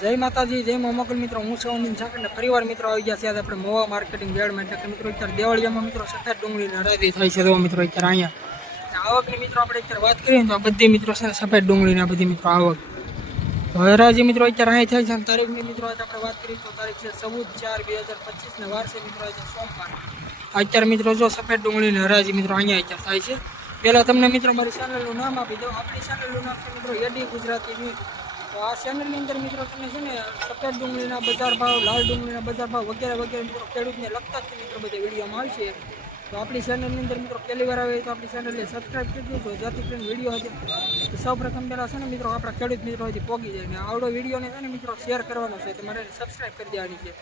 જય માતાજી, જય મોમકલ મિત્રો. હું છું અનિલ ઠાકર ને પરિવાર મિત્રો આવી ગયા છે આજે આપણે મોવા માર્કેટિંગ યાર્ડમાં એટલે કે મિત્રો, અત્યારે દેવાળિયામાં મિત્રો સફેદ ડુંગળીની હરાજી થાય છે. તો મિત્રો, અત્યારે અહીંયા આવકની મિત્રો આપણે અત્યારે વાત કરીએ ને તો આ બધી મિત્રો છે ને સફેદ ડુંગળીની આ બધી મિત્રો આવક. તો હરાજી મિત્રો અત્યારે અહીં થાય છે અને તારીખની મિત્રો આજે આપણે વાત કરીએ તો તારીખ છે ચૌદ ચાર બે હજાર પચીસ ને વાર છે મિત્રો આજે સોમવાર. અત્યારે મિત્રો જો સફેદ ડુંગળીની હરાજી મિત્રો અહીંયા અત્યારે થાય છે. પહેલાં તમને મિત્રો મારી ચેનલનું નામ આપી દઉં. આપણી ચેનલનું નામ છે મિત્રો એડી ગુજરાતી ન્યૂઝ તો આ ચેનલની અંદર મિત્રો તમે છે ને સફેદ ડુંગળીના બજાર ભાવ, લાલ ડુંગળીના બજાર ભાવ વગેરે વગેરે મિત્રો ખેડૂતને લગતા જ મિત્રો બધા વિડીયોમાં આવશે તો આપણી ચેનલની અંદર મિત્રો પહેલી વાર આવે તો આપણી ચેનલને સબસ્ક્રાઈબ કરી દેજો. જેથી કરીને વીડિયો હતો તો સૌ પ્રથમ પહેલાં છે ને મિત્રો આપણા ખેડૂત મિત્રો હજી પોગી જાય ને આવડો વિડીયોને છે ને મિત્રો શેર કરવાનો છે. તમારે સબસ્ક્રાઈબ કરી દેવાની છે.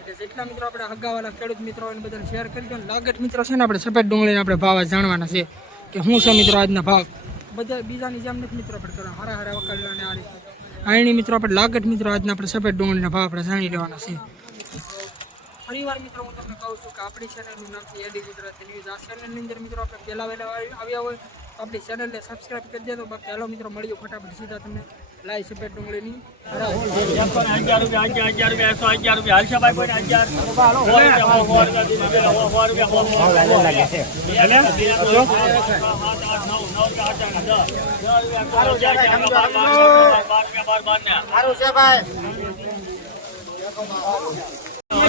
એટલે જેટલા મિત્રો આપણે હગાવાલા ખેડૂત મિત્રો એને બધાને શેર કરી દો લાગત મિત્રો છે ને આપણે સફેદ ડુંગળીને આપણે ભાવ જાણવાના છે કે શું છે મિત્રો આજના ભાવ. બધા બીજાની જેમ નથી મિત્રો આપણે કરવા. હારા હારા વકાલના ને આ રીતે. આની મિત્રો, આપણે લાગત મિત્રો, આજના આપણે સફેદ ડુંગળીના ભાવ આપણે જાણી લેવાના છે ફરીવાર મિત્રો, હું તમને કહું છું કે આપણી ચેનલનું નામ છે એડી ગુજરાત ન્યૂઝ આ ચેનલની અંદર મિત્રો, આપણે પહેલાં વહેલા આવી- આવ્યા હોય તો આપણી ચેનલને સબસ્ક્રાઈબ કરી દેજો. બાકી હેલો મિત્રો મળ્યો ફટાફટ સીધા તમને. લાઈ સફેદ ડુંગળીની ભાઈ સારું છે છ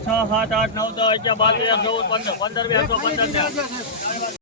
છ સાત આઠ નવ દસ અગિયાર બાર તેર ચૌદ પંદર પંદર બે એકસો પંદર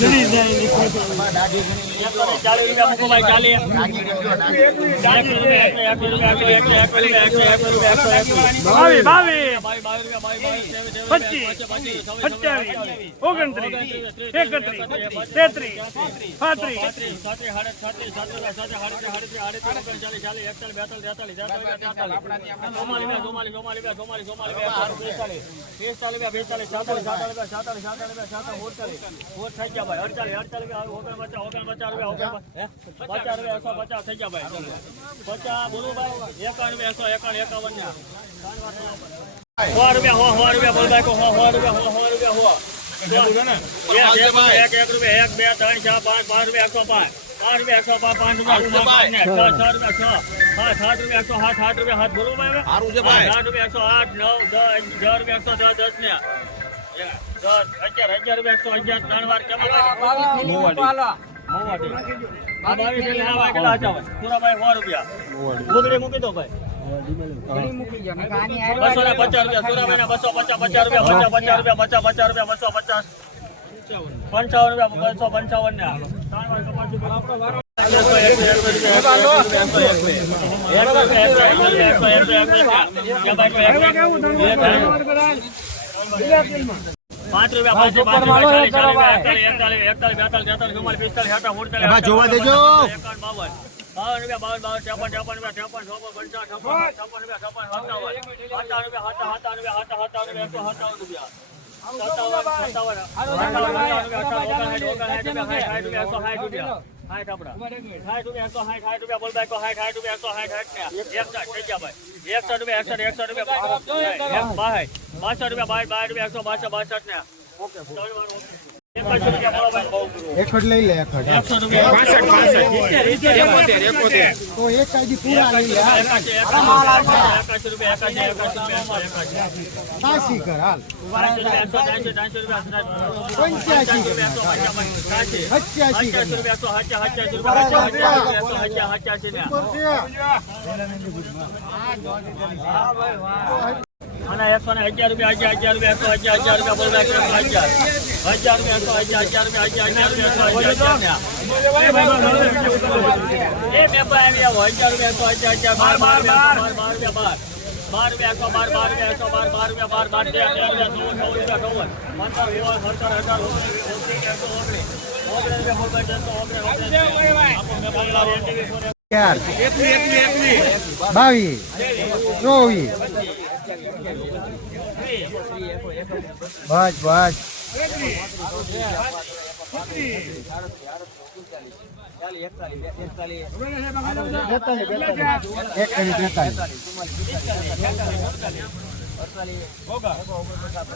એકોતેર રૂપિયા એકોતેર એકોતેર રૂપિયા બોતેર બોતેર રૂપિયા તોતેર રૂપિયા એકસો તોતેર ચુમ્મોતેર ચુમ્મોતેર રૂપિયા ચુમ્મોતેર રૂપિયા એકસો ચુમ્મોતેર ચાલીસ એકતા બેતાલીસ પચાસ રૂપિયા એકસો ઓગણ રૂપિયા પચાસ ભાઈ પચીસ બોલો ભાઈ એકાવન સો રૂપિયા હો સો રૂપિયા બોલ ભાઈ સો રૂપિયા હો સો રૂપિયા હો. એક એક રૂપિયા, એક બે ત્રણ ચાર પાંચ પાંચ રૂપિયા એકસો પાંચ. પાંચ રૂપિયા એકસો પાંચ પાંચ રૂપિયા છ સાત રૂપિયા એકસો સાત સાત રૂપિયા સાત બોલો સાત રૂપિયા એકસો આઠ નવ દસ દસ રૂપિયા એકસો દસ દસ ને. પંચાવન રૂપિયા બસો પંચાવન ને રૂપિયા. જોવા દેજો બાવન બાવન રૂપિયા બાવન બાવન ત્રેપન ત્રેપન રૂપિયા ત્રેપન ચોપન પંચાવન છપ્પન છપ્પન રૂપિયા છપ્પન સત્તાવન સત્તાવન રૂપિયા સત્તા સત્તાવન રૂપિયા હતા સત્તાવન રૂપિયા એકસો સત્તાવન રૂપિયા એકસો રૂપિયા એકસો એકસો રૂપિયા બાસઠ રૂપિયા બાસઠ બાસઠ રૂપિયા એકસો બાસઠ બાસઠ ને. ઓકે એકડ લઈ લે એકડ તો એક કાયદી પૂરા લઈ લે સાસી કર હાલ. પંચ્યાસી અને એકસો ને અગિયાર રૂપિયા અગિયાર અગિયાર રૂપિયા એકસો અગિયાર અગિયાર રૂપિયા બોલવા હજાર અગિયાર હજાર રૂપિયા અગિયાર અગિયાર રૂપિયા અગિયાર અગિયાર રૂપિયા એ આવો અગિયાર રૂપિયા અગિયાર અગિયાર બાર બાર બાર બાર રૂપિયા બાર બાર રૂપિયા બાર બાર રૂપિયા બાર બાર રૂપિયા બાર બાર તેર રૂપિયા ચૌદ ચૌદ રૂપિયા ચૌદ પંદર સોળ સત્તર હજાર ઓગણીસ ઓગણીસ ઓગણીસ રૂપિયા બોલવા એકસો ઓગણીસ ઓગણીસ આપો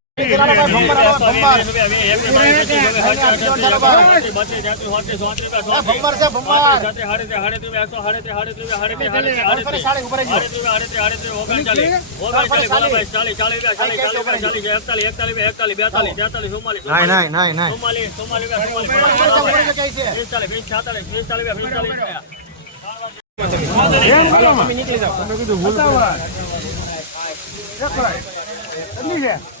એનટીવી સોરે ચાર બાવીસ ચોવીસ બસ બસ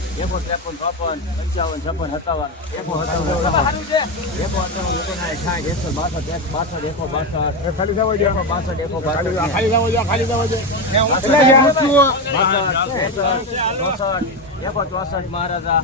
કરી તેતાલીસ તોડો છે તોડો એટલે મને નાઈ નાઈ નાઈ નાઈ એક બેલો, એક બેલો. એમની છે ભાઈ ખાલી જવા દે ખાલી ખાલી જવા દે ખાલી જવા દે એટલે ચોસઠ મહારાજા